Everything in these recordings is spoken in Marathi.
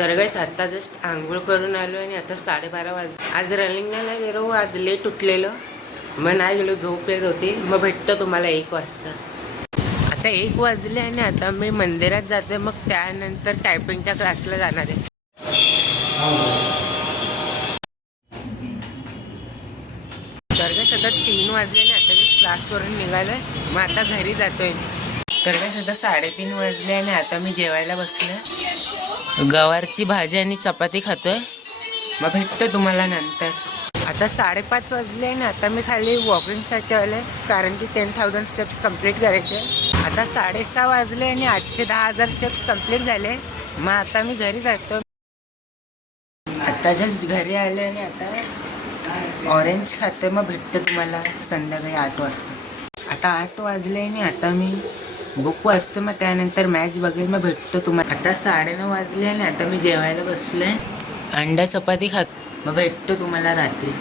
तर गाईस आत्ता जस्ट आंघोळ करून आलो आणि आता 12:30 वाजले. आज रनिंगला नाही गेलो, आज लेट उठलेलं, मग नाही गेलो, झोप येत होती. मग भेटतो तुम्हाला 1 वाजता. आता 1 वाजले आणि आता मी मंदिरात जाते, मग त्यानंतर टायपिंगच्या क्लासला जाणार आहे. तर काय सध्या 3 वाजले आणि आता जस्ट क्लासवरून निघालोय, मग आता घरी जातोय. तर काय सध्या 3:30 वाजले आणि आता मी जेवायला बसलोय. गवारची भाजी आणि चपाती खातोय. मग भेटतो तुम्हाला नंतर. आता 5:30 वाजले आणि आता मी खाली वॉकिंगसाठी आले, कारण की 10,000 स्टेप्स कंप्लीट करायचे. आता 6:30 वाजले आणि आजचे 10,000 स्टेप्स कंप्लीट झाले. मग आता मी घरी जातो. आता जस्ट घरी आले आणि आता ऑरेंज खाते. मग भेटतो तुम्हाला संध्याकाळी 8 वाजता. आता 8 वाजले आणि आता मी बुक वाचतो, मग त्यानंतर मॅच बघेल. मग भेटतो तुम्हाला. आता 9:30 वाजले आणि आता मी जेवायला बसलोय, अंडा चपाती खात. मग भेटतो तुम्हाला रात्री.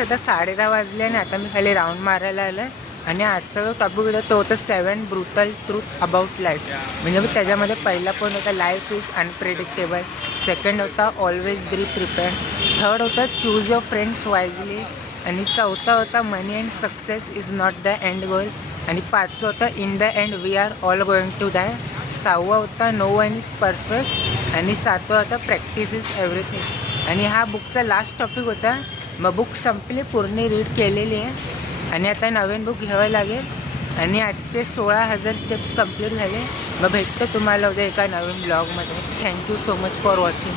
आता 10:30 वाजले आणि आता मी खाली राऊंड मारायला आलोय. आणि आजचा जो टॉपिक होता तो होता 7 ब्रुटल ट्रूथ अबाउट लाईफ. म्हणजे त्याच्यामध्ये पहिला पॉईंट होता लाईफ इज अनप्रेडिक्टेबल. सेकंड होता ऑलवेज बी प्रिपेअर्ड. थर्ड होता चूज युअर फ्रेंड्स वाईजली. आणि चौथा होता money and success is not the end goal. आणि 5 होता in the end we are all going to die. 6 होता नो वन इज परफेक्ट. आणि 7 होता प्रॅक्टिस इज एव्हरीथिंग. आणि हा बुकचा लास्ट टॉपिक होता. मग बुक संपली, पूर्ण रीड केलेली आहे आणि आता नवीन बुक घ्यावं लागेल. आणि आजचे 16,000 स्टेप्स कंप्लीट झाले. मग भेटतो तुम्हाला उद्या एका नवीन ब्लॉगमध्ये. Thank you so much for watching.